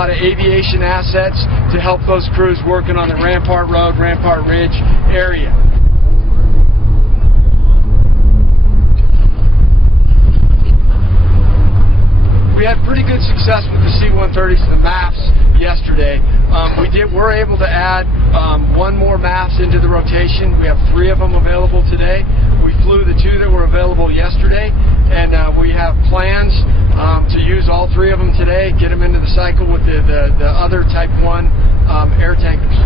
lot of aviation assets to help those crews working on the Rampart Road, Rampart Ridge area. We had pretty good success with the C-130s, the MAFs, yesterday. We're able to add one more MAFs into the rotation. We have 3 of them available today. We flew the 2 that were available yesterday, and we have plans to use all 3 of them today, get them into the cycle with the other Type 1 air tankers.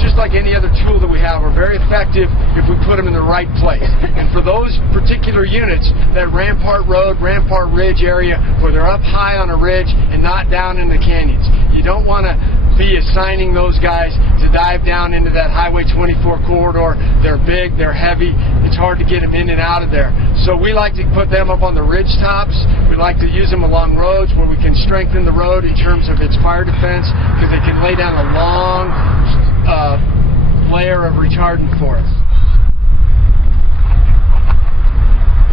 Just like any other tool that we have, are very effective if we put them in the right place. And for those particular units, that Rampart Road, Rampart Ridge area, where they're up high on a ridge and not down in the canyons, you don't want to be assigning those guys to dive down into that Highway 24 corridor. They're big, they're heavy, it's hard to get them in and out of there. So we like to put them up on the ridge tops. We like to use them along roads where we can strengthen the road in terms of its fire defense, because they can lay down a long layer of retardant for us.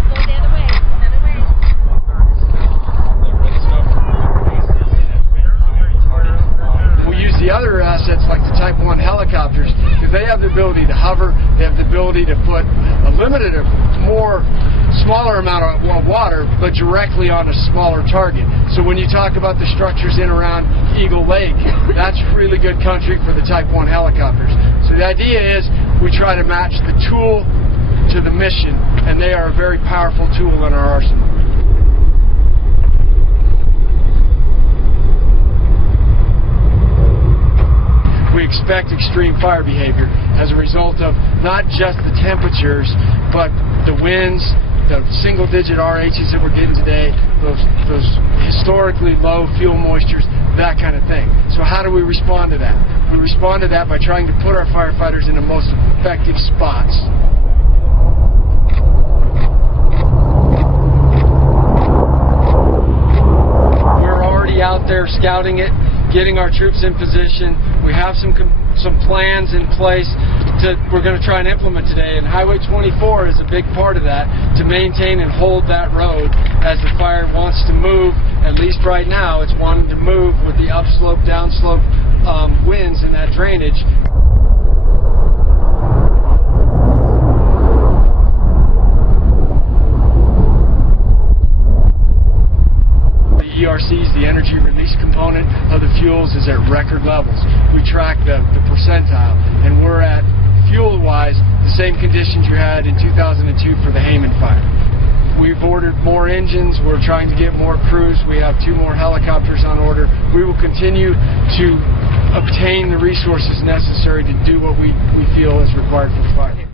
Go the other way, We use the other assets like the Type 1 helicopters, because they have the ability to hover, they have the ability to put a limited, smaller amount of water, but directly on a smaller target. So when you talk about the structures in around Eagle Lake, that's really good country for the Type 1 helicopters. So the idea is we try to match the tool to the mission, and they are a very powerful tool in our arsenal. We expect extreme fire behavior as a result of not just the temperatures, but the winds, the single-digit RHs that we're getting today, those historically low fuel moistures, that kind of thing. So how do we respond to that? We respond to that by trying to put our firefighters in the most effective spots. We're already out there scouting it, getting our troops in position. We have some plans in place we're going to try and implement today, and Highway 24 is a big part of that, to maintain and hold that road as the fire wants to move. At least right now, it's wanting to move with the upslope, downslope winds and that drainage. ERCs, the energy release component of the fuels, is at record levels. We track the percentile, and we're at, fuel-wise, the same conditions you had in 2002 for the Hayman fire. We've ordered more engines. We're trying to get more crews. We have 2 more helicopters on order. We will continue to obtain the resources necessary to do what we feel is required for the fire.